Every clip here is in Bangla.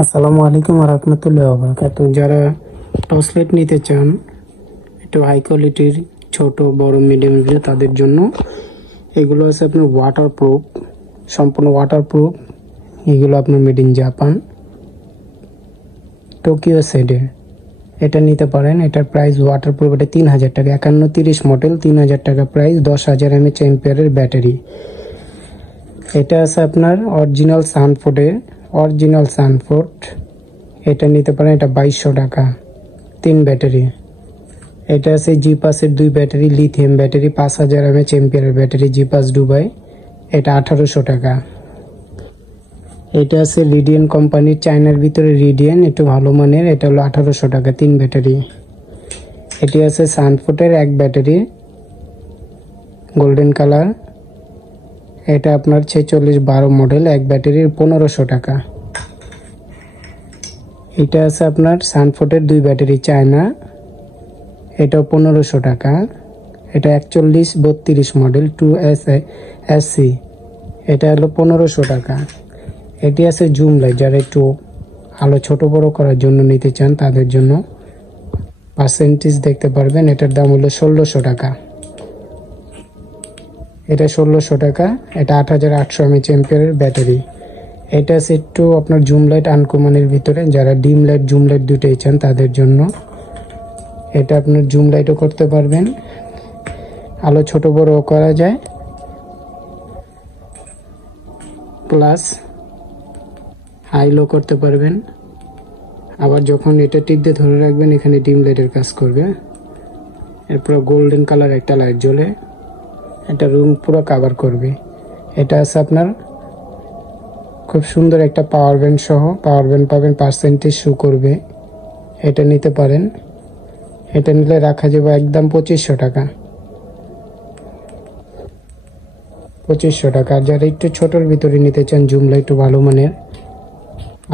আসসালামু আলাইকুম ওয়া রাহমাতুল্লাহি ওয়া বারাকাতুহু। যারা টর্চ লাইট নিতে চান একটু হাই কোয়ালিটির, ছোট বড় মিডিয়াম ভিউ, তাদের জন্য এগুলো আছে আপনার ওয়াটারপ্রুফ, সম্পূর্ণ ওয়াটারপ্রুফ। এগুলো আপনার মেড ইন জাপান, টোকিও সেডের। এটা নিতে পারেন। এটার প্রাইস ওয়াটারপ্রুফ, এটা 3000 টাকা। 5130 মডেল, 3000 টাকা প্রাইস। 10000 mAh এম্পিয়ারের ব্যাটারি। এটা আছে আপনার অরিজিনাল সানফোর্ড। এটা নিতে পারেন। এটা 2200 টাকা, 3 ব্যাটারি। এটা আছে জিপাসের 2 ব্যাটারি, লিথিয়াম ব্যাটারি, 5000 mAh এম্পিয়ারের ব্যাটারি, জিপাস দুবাই। এটা 1800 টাকা। এটা আছে রিডিয়ান কোম্পানির, চায়নার ভিতরে রিডিয়ান, একটু ভালো মানের। এটা হলো 1800 টাকা, 3 ব্যাটারি। এটি আছে সানফোর্ডের 1 ব্যাটারি, গোল্ডেন কালার। এটা আপনার 4612 মডেল, 1 ব্যাটারির, 1500 টাকা। এটা আছে আপনার সানফোর্ডের 2 ব্যাটারি, চায়না। এটা 1500 টাকা। এটা 4132 মডেল, 2SC। এটা হলো 1500 টাকা। এটি আছে জুম লাইট, যারা একটু আলো ছোট বড় করার জন্য নিতে চান তাদের জন্য। পার্সেন্টেজ দেখতে পারবেন। এটার দাম হলো 1600 টাকা। এটা 1600 টাকা। এটা 8800 mAh এম্পিয়ারের ব্যাটারি। এটা আছে একটু আপনার জুম লাইট আনকমনের ভিতরে, যারা ডিম লাইট জুম লাইট দুটোই চান তাদের জন্য। এটা আপনার জুম লাইটও করতে পারবেন, আলো ছোট বড়ও করা যায়, প্লাস হাই লো করতে পারবেন। আবার যখন এটা টিপ দিয়ে ধরে রাখবেন, এখানে ডিম লাইটের কাজ করবে। এরপর গোল্ডেন কালার একটা লাইট জ্বলে, এটা রুম পুরো কভার করবে। এটা আছে আপনার খুব সুন্দর একটা পাওয়ার ব্যাংক সহ, পাওয়ার ব্যাংক পাবেন, পার্সেন্টেজ শো করবে। এটা নিতে পারেন। এটা নিলে রাখা যাবে একদম 2500 টাকা, 2500 টাকা। আর যারা একটু ছোটোর ভিতরে নিতে চান, জুম লাইট একটু ভালো মানের,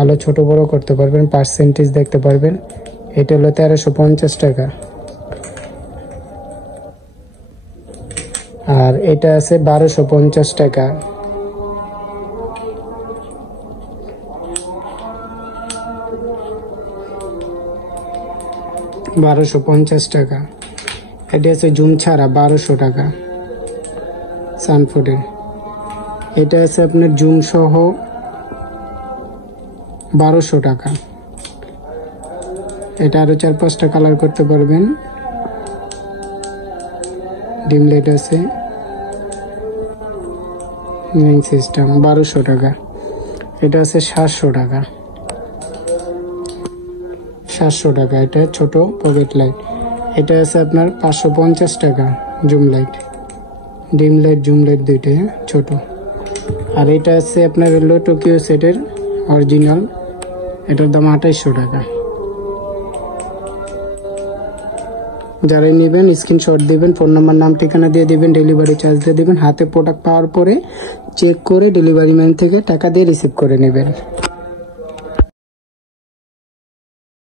আলো ছোট বড় করতে পারবেন, পার্সেন্টেজ দেখতে পারবেন। এটা হলো 1350 টাকা। আর এটা আছে 1250 টাকা। টাকা। এটা আছে জুম ছাড়া, 1200 টাকা, সানফোর্ডের। এটা আছে আপনার জুম সহ, 1200 টাকা। এটা আরো 4-5টা কালার করতে পারবেন। ডিম লাইট আছে, সিস্টেম, 1200 টাকা। এটা আছে 700 টাকা, 700 টাকা। এটা ছোট পকেট লাইট। এটা আছে আপনার 550 টাকা, zoom light, dim light zoom light দুইটাই ছোট। আর এটা আছে আপনার হলো টোকিও সেটের অরিজিনাল। এটার দাম 2800 টাকা। যারাই নেবেন স্ক্রিনশট দিবেন, ফোন নাম্বার, নাম, ঠিকানা দিয়ে দিবেন, ডেলিভারি চার্জ দিয়ে দিবেন। হাতে প্রোডাক্ট পাওয়ার পরে চেক করে ডেলিভারি ম্যান থেকে টাকা দিয়ে রিসিভ করে নেবেন।